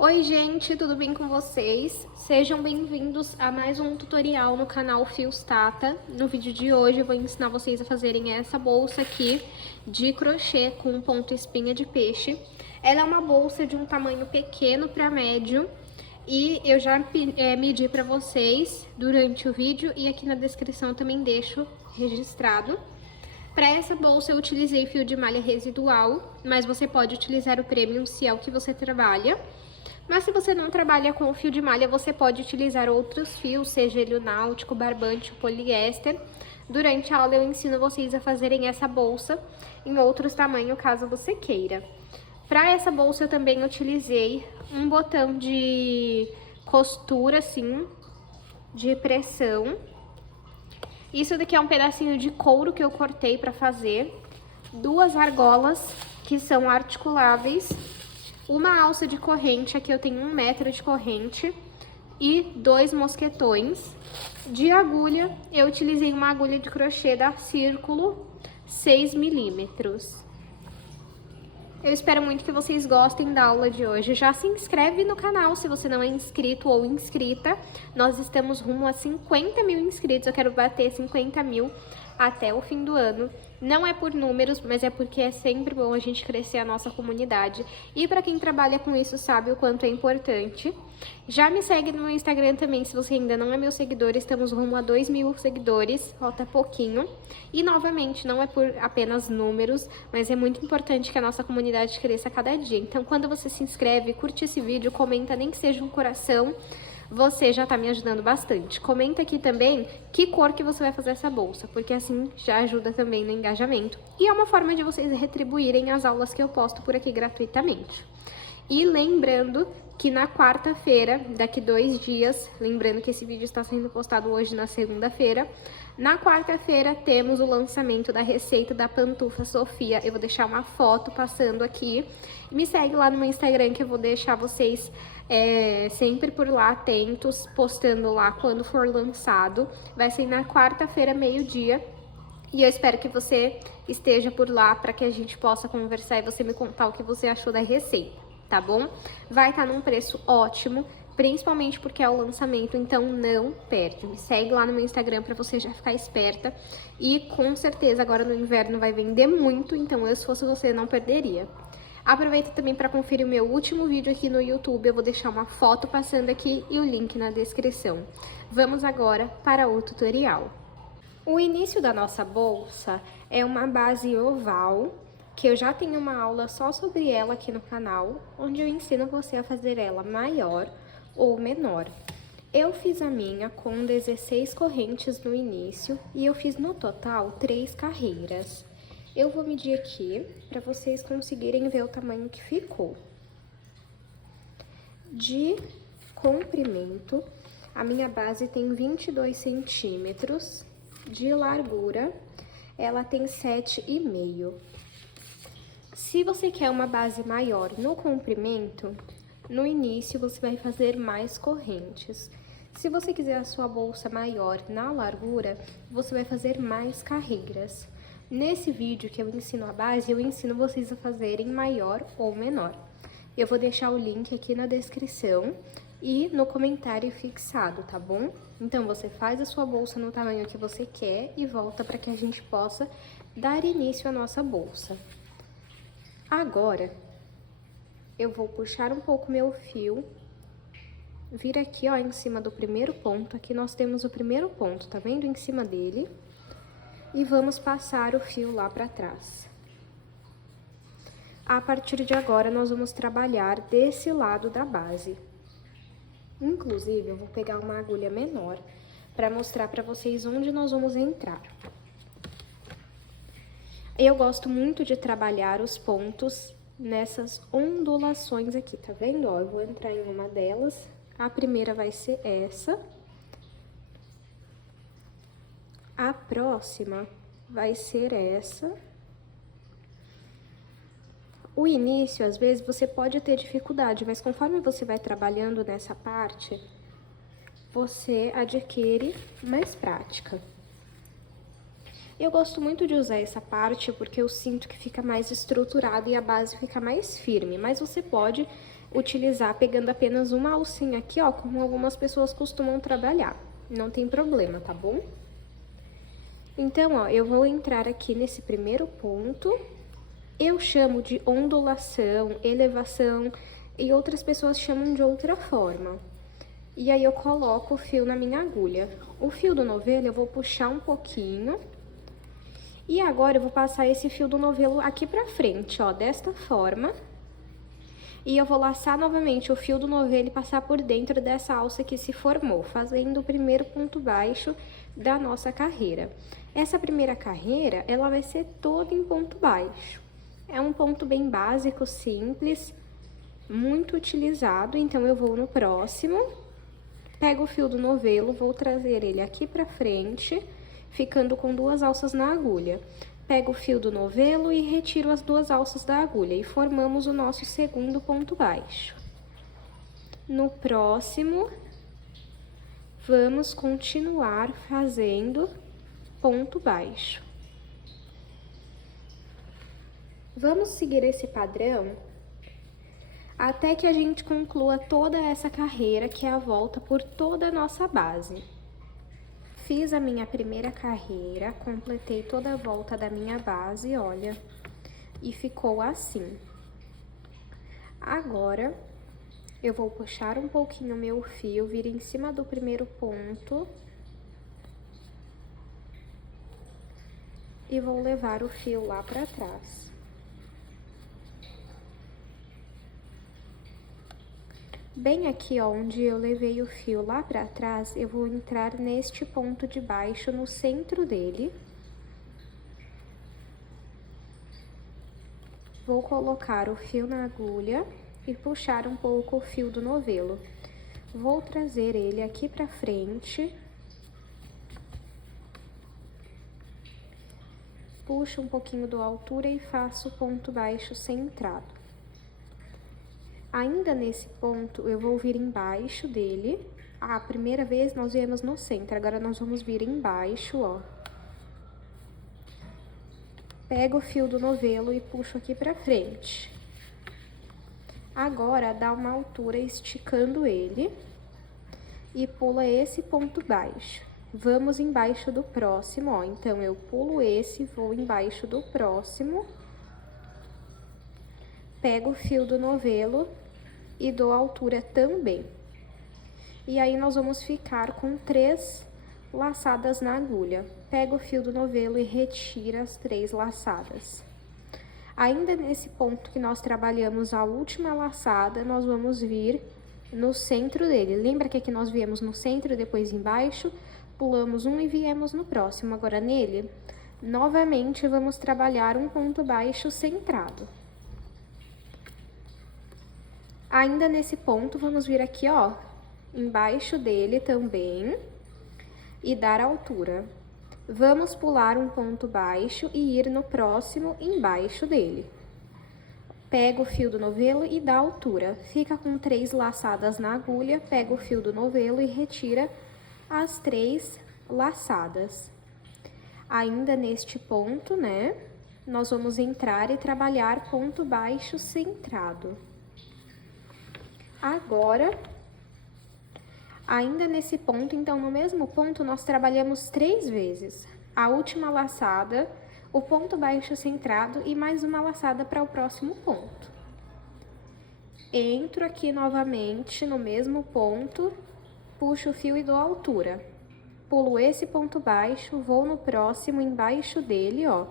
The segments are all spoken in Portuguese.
Oi gente, tudo bem com vocês? Sejam bem-vindos a mais um tutorial no canal Fios Tata. No vídeo de hoje eu vou ensinar vocês a fazerem essa bolsa aqui de crochê com ponto espinha de peixe. Ela é uma bolsa de um tamanho pequeno para médio e eu já medi para vocês durante o vídeo e aqui na descrição eu também deixo registrado. Para essa bolsa eu utilizei fio de malha residual, mas você pode utilizar o premium se é o que você trabalha. Mas se você não trabalha com fio de malha, você pode utilizar outros fios, seja ele o náutico, barbante, o poliéster. Durante a aula eu ensino vocês a fazerem essa bolsa em outros tamanhos, caso você queira. Para essa bolsa eu também utilizei um botão de costura, assim, de pressão. Isso daqui é um pedacinho de couro que eu cortei para fazer. Duas argolas que são articuláveis. Uma alça de corrente, aqui eu tenho 1 metro de corrente, e 2 mosquetões. De agulha, eu utilizei uma agulha de crochê da Círculo, 6 milímetros. Eu espero muito que vocês gostem da aula de hoje. Já se inscreve no canal se você não é inscrito ou inscrita. Nós estamos rumo a 50 mil inscritos, eu quero bater 50 mil até o fim do ano. Não é por números, mas é porque é sempre bom a gente crescer a nossa comunidade. E para quem trabalha com isso sabe o quanto é importante. Já me segue no meu Instagram também, se você ainda não é meu seguidor. Estamos rumo a 2.000 seguidores, falta pouquinho. E novamente, não é por apenas números, mas é muito importante que a nossa comunidade cresça a cada dia. Então quando você se inscreve, curte esse vídeo, comenta nem que seja um coração, você já tá me ajudando bastante. Comenta aqui também que cor que você vai fazer essa bolsa, porque assim já ajuda também no engajamento. E é uma forma de vocês retribuírem as aulas que eu posto por aqui gratuitamente. E lembrando que na quarta-feira, daqui 2 dias, lembrando que esse vídeo está sendo postado hoje na segunda-feira, na quarta-feira temos o lançamento da receita da pantufa Sofia. Eu vou deixar uma foto passando aqui. Me segue lá no meu Instagram que eu vou deixar vocês sempre por lá atentos, postando lá quando for lançado. Vai ser na quarta-feira, meio-dia. E eu espero que você esteja por lá para que a gente possa conversar e você me contar o que você achou da receita, tá bom? Vai estar num preço ótimo, principalmente porque é o lançamento, então não perde. Me segue lá no meu Instagram para você já ficar esperta. E com certeza agora no inverno vai vender muito, então eu, se fosse você, não perderia. Aproveita também para conferir o meu último vídeo aqui no YouTube, eu vou deixar uma foto passando aqui e o link na descrição. Vamos agora para o tutorial. O início da nossa bolsa é uma base oval, que eu já tenho uma aula só sobre ela aqui no canal, onde eu ensino você a fazer ela maior ou menor. Eu fiz a minha com 16 correntes no início e eu fiz no total 3 carreiras. Eu vou medir aqui para vocês conseguirem ver o tamanho que ficou. De comprimento, a minha base tem 22 centímetros, de largura, ela tem 7,5. Se você quer uma base maior no comprimento, no início você vai fazer mais correntes. Se você quiser a sua bolsa maior na largura, você vai fazer mais carreiras. Nesse vídeo que eu ensino a base, eu ensino vocês a fazerem maior ou menor. Eu vou deixar o link aqui na descrição e no comentário fixado, tá bom? Então, você faz a sua bolsa no tamanho que você quer e volta para que a gente possa dar início à nossa bolsa. Agora, eu vou puxar um pouco meu fio, vir aqui, ó, em cima do primeiro ponto. Aqui nós temos o primeiro ponto, tá vendo? Em cima dele. E vamos passar o fio lá para trás. A partir de agora, nós vamos trabalhar desse lado da base. Inclusive, eu vou pegar uma agulha menor para mostrar para vocês onde nós vamos entrar. Eu gosto muito de trabalhar os pontos nessas ondulações aqui, tá vendo? Ó, eu vou entrar em uma delas. A primeira vai ser essa. A próxima vai ser essa. O início, às vezes, você pode ter dificuldade, mas conforme você vai trabalhando nessa parte, você adquire mais prática. Eu gosto muito de usar essa parte porque eu sinto que fica mais estruturado e a base fica mais firme, mas você pode utilizar pegando apenas uma alcinha aqui, ó, como algumas pessoas costumam trabalhar. Não tem problema, tá bom? Então, ó, eu vou entrar aqui nesse primeiro ponto. Eu chamo de ondulação, elevação, e outras pessoas chamam de outra forma. E aí eu coloco o fio na minha agulha. O fio do novelo eu vou puxar um pouquinho. E agora eu vou passar esse fio do novelo aqui pra frente, ó, desta forma. E eu vou laçar novamente o fio do novelo e passar por dentro dessa alça que se formou, fazendo o primeiro ponto baixo da nossa carreira. Essa primeira carreira, ela vai ser toda em ponto baixo. É um ponto bem básico, simples, muito utilizado. Então, eu vou no próximo, pego o fio do novelo, vou trazer ele aqui pra frente, ficando com 2 alças na agulha. Pego o fio do novelo e retiro as 2 alças da agulha e formamos o nosso segundo ponto baixo. No próximo, vamos continuar fazendo ponto baixo. Vamos seguir esse padrão até que a gente conclua toda essa carreira, que é a volta por toda a nossa base. Fiz a minha primeira carreira, completei toda a volta da minha base, olha, e ficou assim. Agora, eu vou puxar um pouquinho o meu fio, vir em cima do primeiro ponto e vou levar o fio lá pra trás. Bem aqui, ó, onde eu levei o fio lá pra trás, eu vou entrar neste ponto de baixo, no centro dele. Vou colocar o fio na agulha e puxar um pouco o fio do novelo. Vou trazer ele aqui pra frente. Puxo um pouquinho da altura e faço o ponto baixo centrado. Ainda nesse ponto, eu vou vir embaixo dele. A primeira vez nós viemos no centro, agora nós vamos vir embaixo, ó. Pego o fio do novelo e puxo aqui pra frente. Agora, dá uma altura esticando ele e pula esse ponto baixo. Vamos embaixo do próximo, ó. Então, eu pulo esse, vou embaixo do próximo. Pego o fio do novelo e dou altura também. E aí, nós vamos ficar com 3 laçadas na agulha. Pego o fio do novelo e retiro as 3 laçadas. Ainda nesse ponto que nós trabalhamos a última laçada, nós vamos vir no centro dele. Lembra que aqui nós viemos no centro, depois embaixo, pulamos um e viemos no próximo. Agora, nele, novamente, vamos trabalhar um ponto baixo centrado. Ainda nesse ponto, vamos vir aqui, ó, embaixo dele também e dar altura. Vamos pular um ponto baixo e ir no próximo embaixo dele. Pega o fio do novelo e dá altura. Fica com 3 laçadas na agulha, pega o fio do novelo e retira as 3 laçadas. Ainda neste ponto, né, nós vamos entrar e trabalhar ponto baixo centrado. Agora, ainda nesse ponto, então, no mesmo ponto, nós trabalhamos 3 vezes. A última laçada, o ponto baixo centrado e mais uma laçada para o próximo ponto. Entro aqui novamente no mesmo ponto, puxo o fio e dou altura. Pulo esse ponto baixo, vou no próximo, embaixo dele, ó.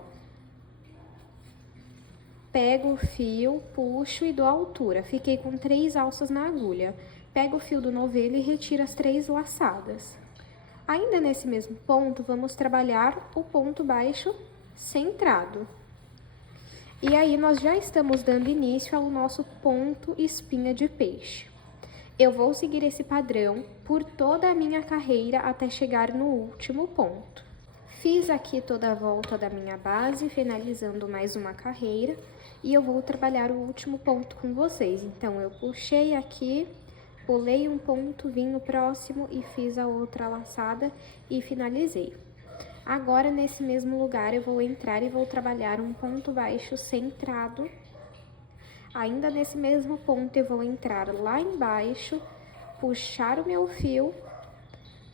Pego o fio, puxo e dou altura. Fiquei com 3 alças na agulha. Pego o fio do novelo e retiro as 3 laçadas. Ainda nesse mesmo ponto, vamos trabalhar o ponto baixo centrado. E aí, nós já estamos dando início ao nosso ponto espinha de peixe. Eu vou seguir esse padrão por toda a minha carreira até chegar no último ponto. Fiz aqui toda a volta da minha base, finalizando mais uma carreira, e eu vou trabalhar o último ponto com vocês. Então, eu puxei aqui, pulei um ponto, vim no próximo e fiz a outra laçada e finalizei. Agora, nesse mesmo lugar, eu vou entrar e vou trabalhar um ponto baixo centrado Ainda nesse mesmo ponto, eu vou entrar lá embaixo, puxar o meu fio,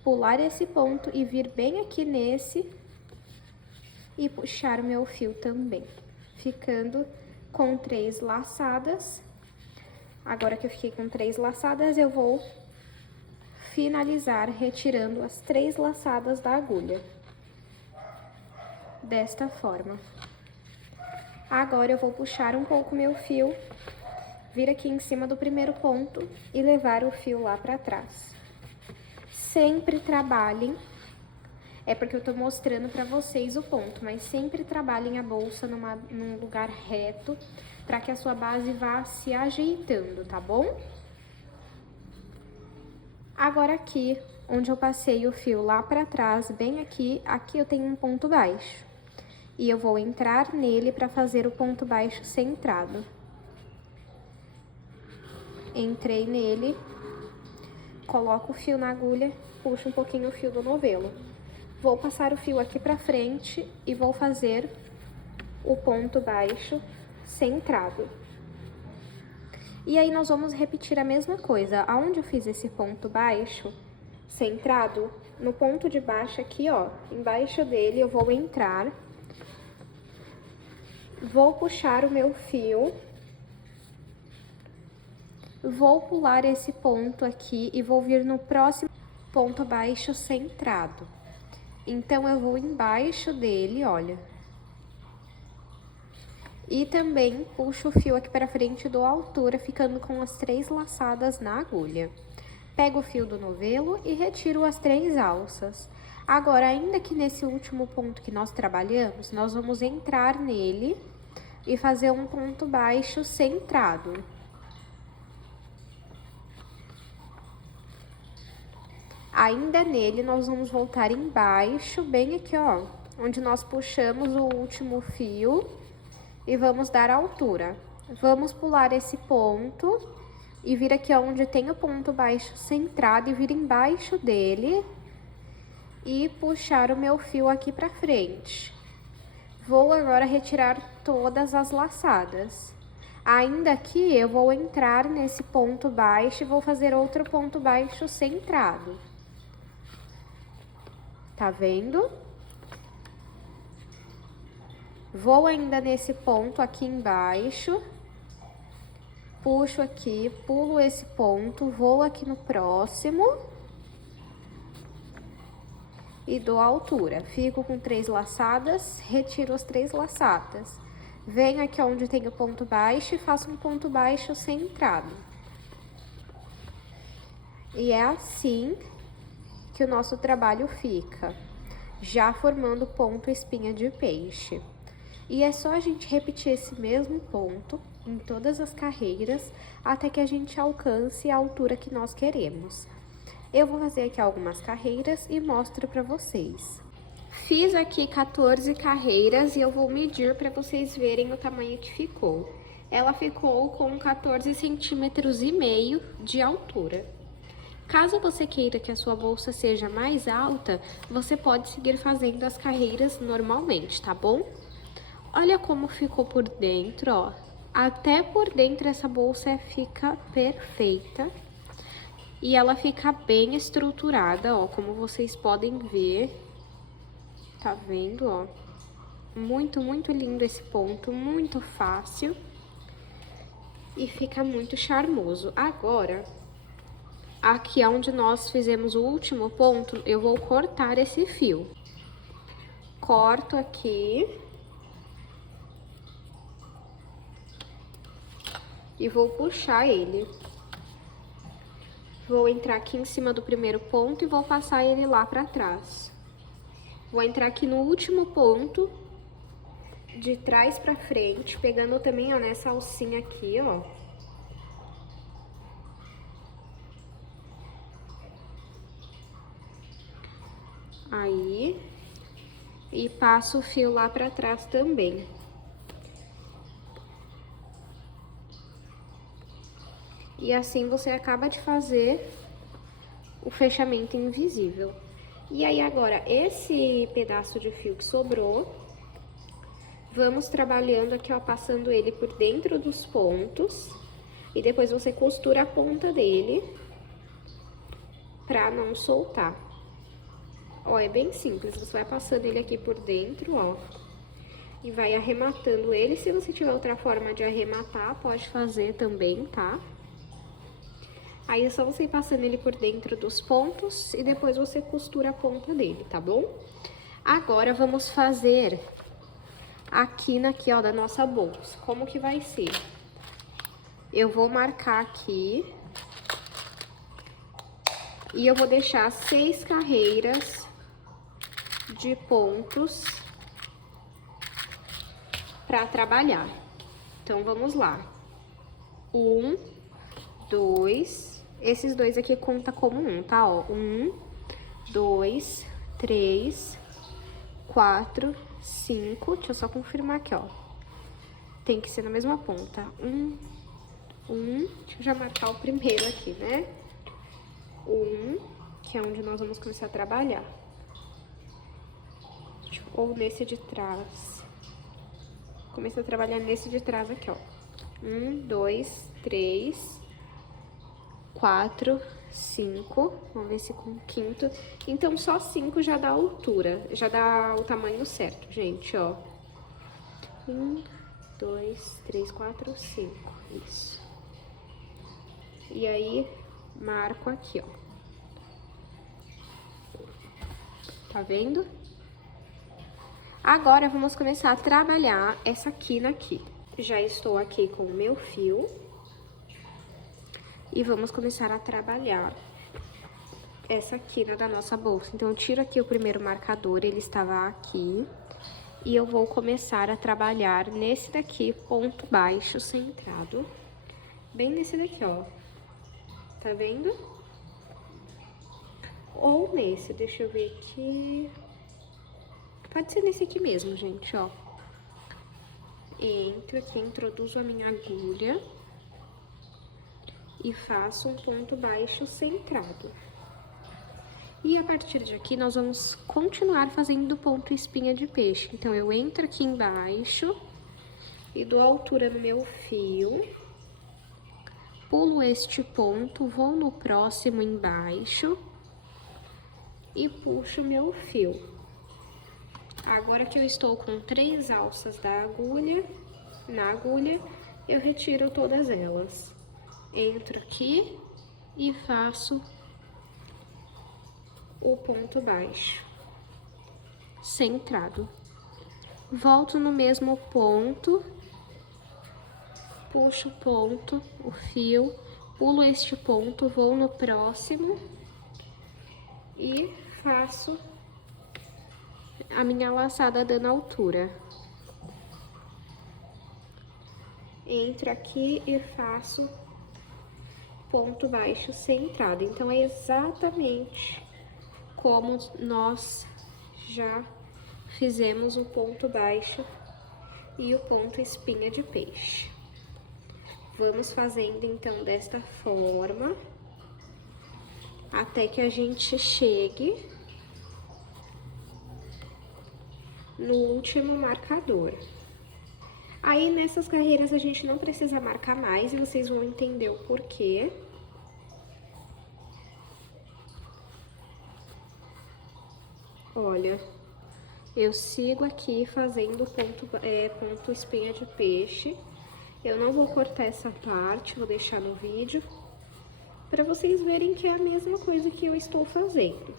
pular esse ponto e vir bem aqui nesse e puxar o meu fio também, ficando com 3 laçadas. Agora que eu fiquei com 3 laçadas, eu vou finalizar retirando as 3 laçadas da agulha, desta forma. Agora eu vou puxar um pouco meu fio, vir aqui em cima do primeiro ponto e levar o fio lá pra trás. Sempre trabalhem, é porque eu tô mostrando pra vocês o ponto, mas sempre trabalhem a bolsa num lugar reto, pra que a sua base vá se ajeitando, tá bom? Agora aqui, onde eu passei o fio lá pra trás, bem aqui, aqui eu tenho um ponto baixo. E eu vou entrar nele pra fazer o ponto baixo centrado. Entrei nele, coloco o fio na agulha, puxo um pouquinho o fio do novelo. Vou passar o fio aqui pra frente e vou fazer o ponto baixo centrado. E aí, nós vamos repetir a mesma coisa. Aonde eu fiz esse ponto baixo centrado, no ponto de baixo aqui, ó, embaixo dele, eu vou entrar, vou puxar o meu fio, vou pular esse ponto aqui e vou vir no próximo ponto baixo centrado. Então, eu vou embaixo dele, olha. E também puxo o fio aqui pra frente e dou altura, ficando com as 3 laçadas na agulha. Pego o fio do novelo e retiro as 3 alças. Agora, ainda que nesse último ponto que nós trabalhamos, nós vamos entrar nele e fazer um ponto baixo centrado. Ainda nele, nós vamos voltar embaixo, bem aqui, ó, onde nós puxamos o último fio e vamos dar altura. Vamos pular esse ponto e vir aqui onde tem o ponto baixo centrado e vir embaixo dele e puxar o meu fio aqui pra frente. Vou agora retirar todas as laçadas. Ainda aqui, eu vou entrar nesse ponto baixo e vou fazer outro ponto baixo centrado. Tá vendo? Vou ainda nesse ponto aqui embaixo, puxo aqui, pulo esse ponto, vou aqui no próximo e dou altura. Fico com 3 laçadas, retiro as 3 laçadas. Venho aqui onde tem o ponto baixo e faço um ponto baixo centrado. E é assim que o nosso trabalho fica, já formando ponto espinha de peixe. E é só a gente repetir esse mesmo ponto em todas as carreiras, até que a gente alcance a altura que nós queremos. Eu vou fazer aqui algumas carreiras e mostro pra vocês. Fiz aqui 14 carreiras e eu vou medir pra vocês verem o tamanho que ficou. Ela ficou com 14,5 centímetros de altura. Caso você queira que a sua bolsa seja mais alta, você pode seguir fazendo as carreiras normalmente, tá bom? Olha como ficou por dentro, ó. Até por dentro essa bolsa fica perfeita. E ela fica bem estruturada, ó, como vocês podem ver. Tá vendo, ó? Muito, muito lindo esse ponto, muito fácil. E fica muito charmoso. Agora, aqui onde nós fizemos o último ponto, eu vou cortar esse fio. Corto aqui. E vou puxar ele. Vou entrar aqui em cima do primeiro ponto e vou passar ele lá pra trás. Vou entrar aqui no último ponto, de trás pra frente, pegando também, ó, nessa alcinha aqui, ó. Aí, e passo o fio lá pra trás também. E assim você acaba de fazer o fechamento invisível. E aí agora, esse pedaço de fio que sobrou, Vamos trabalhando aqui, ó, passando ele por dentro dos pontos. E depois você costura a ponta dele pra não soltar. Ó, é bem simples, você vai passando ele aqui por dentro, ó. E vai arrematando ele. Se você tiver outra forma de arrematar, pode fazer também, tá? Aí é só você ir passando ele por dentro dos pontos e depois você costura a ponta dele, tá bom? Agora vamos fazer a quina aqui, ó, da nossa bolsa. Como que vai ser? Eu vou marcar aqui e eu vou deixar 6 carreiras de pontos para trabalhar. Então, vamos lá. 1, 2, esses dois aqui conta como um, tá? Ó, 1, 2, 3, 4, 5. Deixa eu só confirmar aqui, ó. Tem que ser na mesma ponta. 1, deixa eu já marcar o primeiro aqui, né? 1, que é onde nós vamos começar a trabalhar. Ou nesse de trás. Começa a trabalhar nesse de trás aqui, ó. 1, 2, 3, 4, 5. Vamos ver se com o quinto. Então, só 5 já dá a altura, já dá o tamanho certo, gente, ó. 1, 2, 3, 4, 5. Isso. E aí, marco aqui, ó. Tá vendo? Agora, vamos começar a trabalhar essa quina aqui. Já estou aqui com o meu fio. E vamos começar a trabalhar essa quina da nossa bolsa. Então, eu tiro aqui o primeiro marcador, ele estava aqui. E eu vou começar a trabalhar nesse daqui, ponto baixo centrado. Bem nesse daqui, ó. Tá vendo? Ou nesse, deixa eu ver aqui. Pode ser nesse aqui mesmo, gente, ó. Entro aqui, introduzo a minha agulha. E faço um ponto baixo centrado. E a partir de aqui, nós vamos continuar fazendo ponto espinha de peixe. Então, eu entro aqui embaixo e dou altura no meu fio. Pulo este ponto, vou no próximo embaixo e puxo meu fio. Agora que eu estou com 3 alças na agulha, eu retiro todas elas. Entro aqui e faço o ponto baixo centrado. Volto no mesmo ponto. Puxo o ponto, o fio, pulo este ponto, vou no próximo e faço a minha laçada dando altura. Entro aqui e faço ponto baixo centrado. Então, é exatamente como nós já fizemos o ponto baixo e o ponto espinha de peixe. Vamos fazendo, então, desta forma, até que a gente chegue no último marcador. Aí, nessas carreiras, a gente não precisa marcar mais, e vocês vão entender o porquê. Olha, eu sigo aqui fazendo ponto espinha de peixe. Eu não vou cortar essa parte, vou deixar no vídeo, para vocês verem que é a mesma coisa que eu estou fazendo.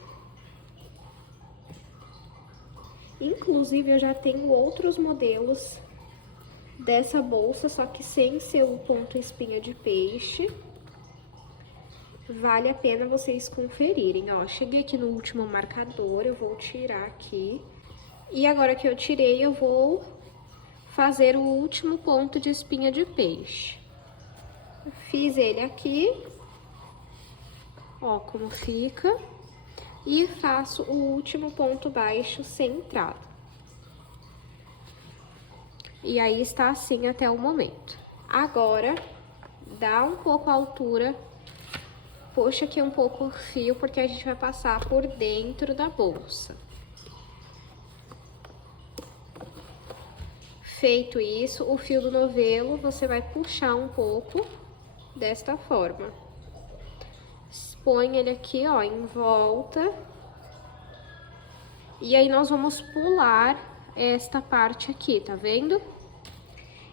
Inclusive, eu já tenho outros modelos dessa bolsa, só que sem ser o ponto espinha de peixe. Vale a pena vocês conferirem, ó. Cheguei aqui no último marcador, eu vou tirar aqui. E agora que eu tirei, eu vou fazer o último ponto de espinha de peixe. Fiz ele aqui, ó, como fica. E faço o último ponto baixo centrado. E aí, está assim até o momento. Agora, dá um pouco a altura, puxa aqui um pouco o fio, porque a gente vai passar por dentro da bolsa. Feito isso, o fio do novelo, você vai puxar um pouco desta forma. Põe ele aqui, ó, em volta. E aí, nós vamos pular esta parte aqui, tá vendo?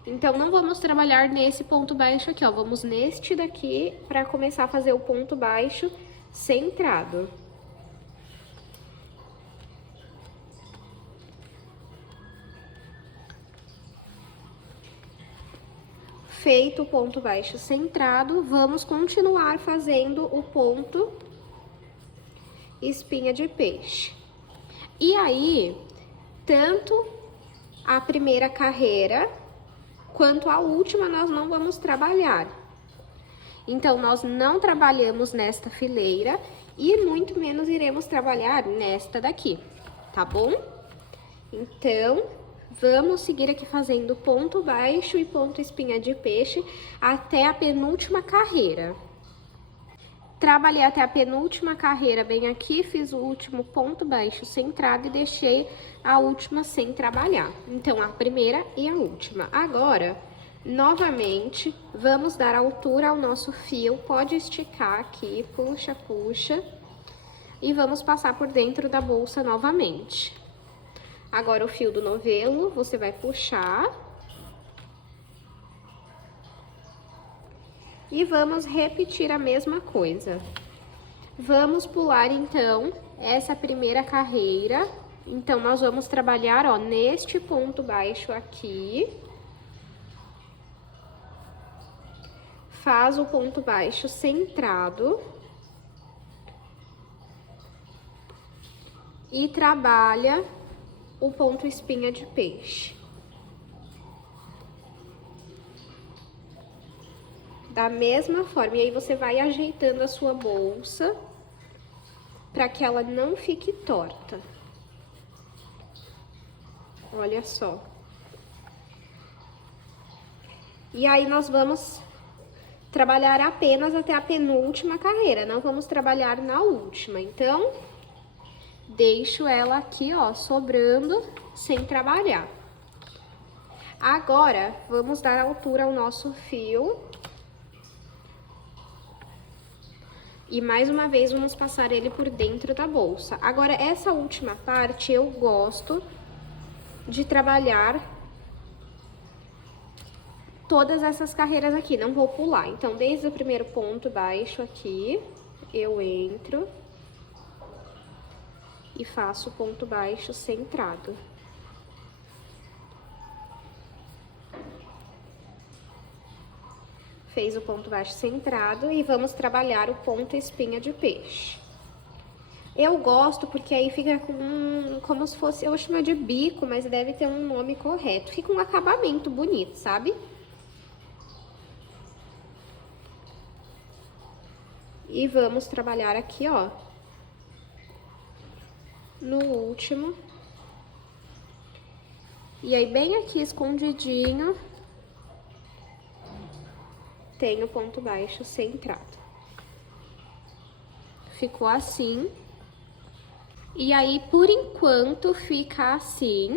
Então, não vamos trabalhar nesse ponto baixo aqui, ó. Vamos neste daqui pra começar a fazer o ponto baixo centrado. Feito o ponto baixo centrado, vamos continuar fazendo o ponto espinha de peixe. E aí, tanto a primeira carreira quanto a última nós não vamos trabalhar. Então, nós não trabalhamos nesta fileira e muito menos iremos trabalhar nesta daqui, tá bom? Então, vamos seguir aqui fazendo ponto baixo e ponto espinha de peixe até a penúltima carreira. Trabalhei até a penúltima carreira bem aqui, fiz o último ponto baixo centrado e deixei a última sem trabalhar. Então, a primeira e a última. Agora, novamente, vamos dar altura ao nosso fio, pode esticar aqui, puxa, puxa, e vamos passar por dentro da bolsa novamente. Agora, o fio do novelo, você vai puxar. E vamos repetir a mesma coisa. Vamos pular, então, essa primeira carreira. Então, nós vamos trabalhar, ó, neste ponto baixo aqui. Faz o ponto baixo centrado. E trabalha o ponto espinha de peixe. Da mesma forma, e aí você vai ajeitando a sua bolsa para que ela não fique torta. Olha só. E aí nós vamos trabalhar apenas até a penúltima carreira, não vamos trabalhar na última. Então, deixo ela aqui, ó, sobrando sem trabalhar. Agora, vamos dar altura ao nosso fio. E mais uma vez, vamos passar ele por dentro da bolsa. Agora, essa última parte, eu gosto de trabalhar todas essas carreiras aqui, não vou pular. Então, desde o primeiro ponto baixo aqui, eu entro e faço o ponto baixo centrado. Fez o ponto baixo centrado e vamos trabalhar o ponto espinha de peixe. Eu gosto porque aí fica com como se fosse, eu chamo de bico, mas deve ter um nome correto. Fica um acabamento bonito, sabe? E vamos trabalhar aqui, ó, no último. E aí, bem aqui escondidinho, tem o ponto baixo centrado. Ficou assim. E aí, por enquanto, fica assim.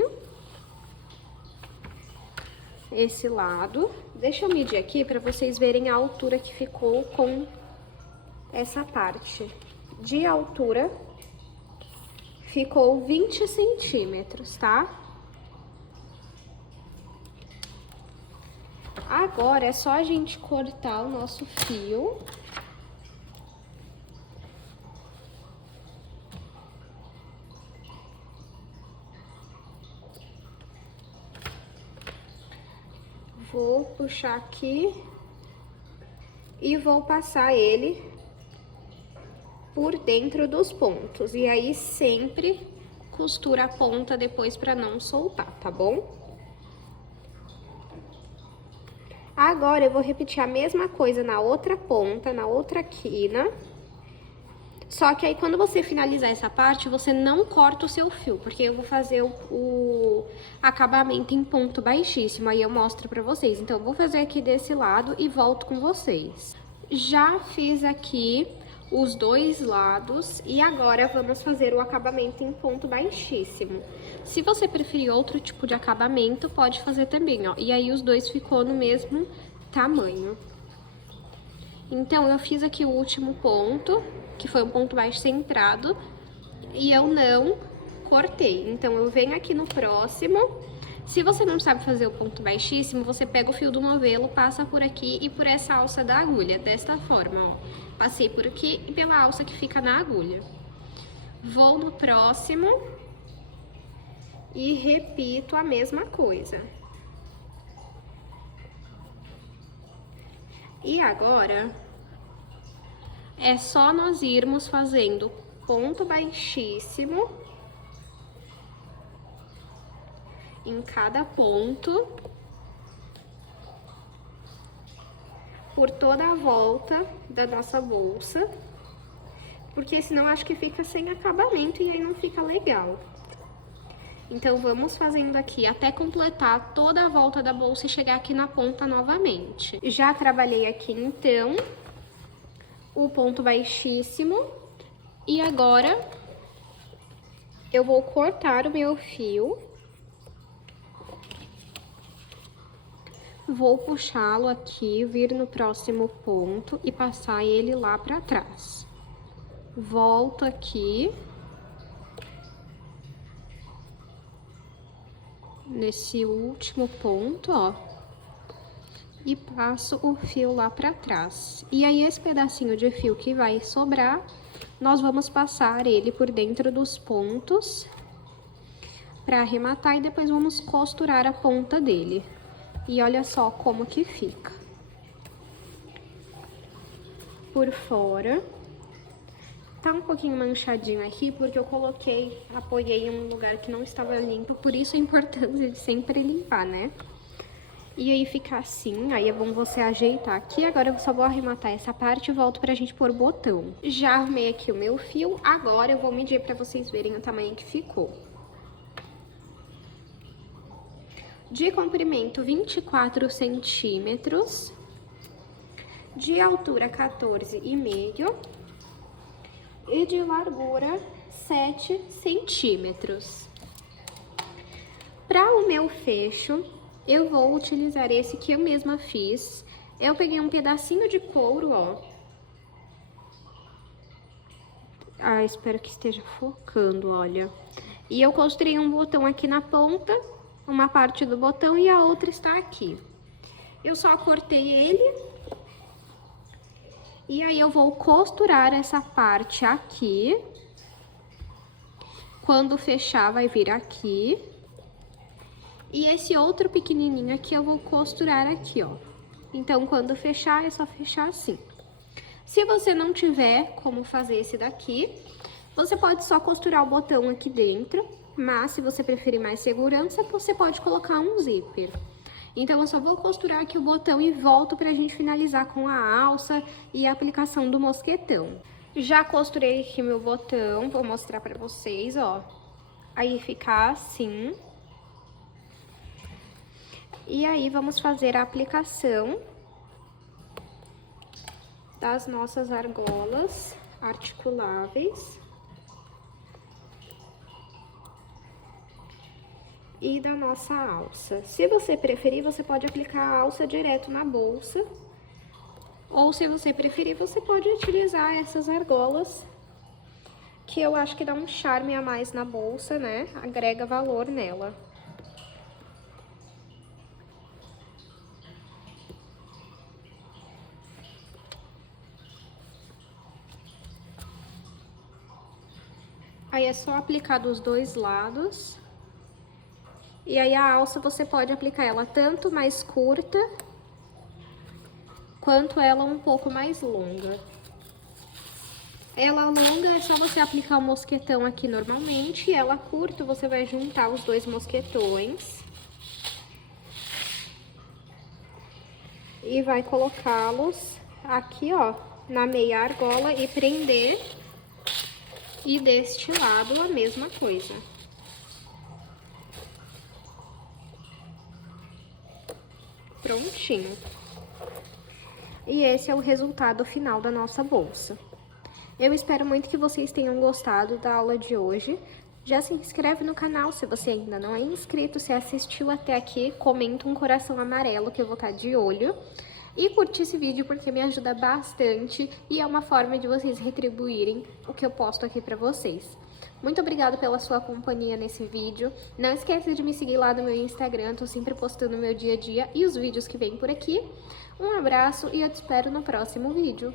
Esse lado. Deixa eu medir aqui para vocês verem a altura que ficou com essa parte. De altura, ficou 20 centímetros, tá? Agora, é só a gente cortar o nosso fio. Vou puxar aqui e vou passar ele por dentro dos pontos. E aí, sempre costura a ponta depois pra não soltar, tá bom? Agora, eu vou repetir a mesma coisa na outra ponta, na outra quina. Só que aí, quando você finalizar essa parte, você não corta o seu fio, porque eu vou fazer o acabamento em ponto baixíssimo, aí eu mostro pra vocês. Então, eu vou fazer aqui desse lado e volto com vocês. Já fiz aqui os dois lados e agora vamos fazer o acabamento em ponto baixíssimo. Se você preferir outro tipo de acabamento, pode fazer também, ó. E aí os dois ficou no mesmo tamanho. Então, eu fiz aqui o último ponto, que foi um ponto baixo centrado, e eu não cortei. Então, eu venho aqui no próximo. Se você não sabe fazer o ponto baixíssimo, você pega o fio do novelo, passa por aqui e por essa alça da agulha, desta forma, ó. Passei por aqui e pela alça que fica na agulha. Vou no próximo e repito a mesma coisa. E agora, é só nós irmos fazendo ponto baixíssimo em cada ponto, por toda a volta da nossa bolsa, porque senão acho que fica sem acabamento e aí não fica legal. Então, vamos fazendo aqui até completar toda a volta da bolsa e chegar aqui na ponta novamente. Já trabalhei aqui, então, o ponto baixíssimo. E agora, eu vou cortar o meu fio. Vou puxá-lo aqui, vir no próximo ponto e passar ele lá pra trás. Volto aqui. Nesse último ponto, ó. E passo o fio lá pra trás. E aí, esse pedacinho de fio que vai sobrar, nós vamos passar ele por dentro dos pontos pra arrematar e depois vamos costurar a ponta dele. E olha só como que fica. Por fora. Tá um pouquinho manchadinho aqui, porque eu apoiei em um lugar que não estava limpo, por isso a importância de sempre limpar, né? E aí fica assim, aí é bom você ajeitar aqui. Agora eu só vou arrematar essa parte e volto pra gente pôr o botão. Já arrumei aqui o meu fio, agora eu vou medir pra vocês verem o tamanho que ficou. De comprimento, 24 centímetros. De altura, 14,5. E de largura, 7 centímetros. Para o meu fecho, eu vou utilizar esse que eu mesma fiz. Eu peguei um pedacinho de couro, ó. Ah, espero que esteja focando, olha. E eu costurei um botão aqui na ponta, uma parte do botão e a outra está aqui. Eu só cortei ele. E aí, eu vou costurar essa parte aqui. Quando fechar, vai vir aqui. E esse outro pequenininho aqui, eu vou costurar aqui, ó. Então, quando fechar, é só fechar assim. Se você não tiver como fazer esse daqui, você pode só costurar o botão aqui dentro. Mas, se você preferir mais segurança, você pode colocar um zíper. Então, eu só vou costurar aqui o botão e volto pra gente finalizar com a alça e a aplicação do mosquetão. Já costurei aqui meu botão, vou mostrar pra vocês, ó. Aí fica assim. E aí, vamos fazer a aplicação das nossas argolas articuláveis. E da nossa alça. Se você preferir, você pode aplicar a alça direto na bolsa. Ou se você preferir, você pode utilizar essas argolas, que eu acho que dá um charme a mais na bolsa, né? Agrega valor nela. Aí é só aplicar dos dois lados. E aí, a alça, você pode aplicar ela tanto mais curta, quanto ela um pouco mais longa. Ela longa é só você aplicar o mosquetão aqui normalmente, e ela curta, você vai juntar os dois mosquetões. E vai colocá-los aqui, ó, na meia argola e prender. E deste lado, a mesma coisa. Prontinho. E esse é o resultado final da nossa bolsa. Eu espero muito que vocês tenham gostado da aula de hoje. Já se inscreve no canal se você ainda não é inscrito, se assistiu até aqui, comenta um coração amarelo que eu vou estar de olho. E curte esse vídeo porque me ajuda bastante e é uma forma de vocês retribuírem o que eu posto aqui pra vocês. Muito obrigada pela sua companhia nesse vídeo. Não esqueça de me seguir lá no meu Instagram, tô sempre postando o meu dia a dia e os vídeos que vêm por aqui. Um abraço e eu te espero no próximo vídeo.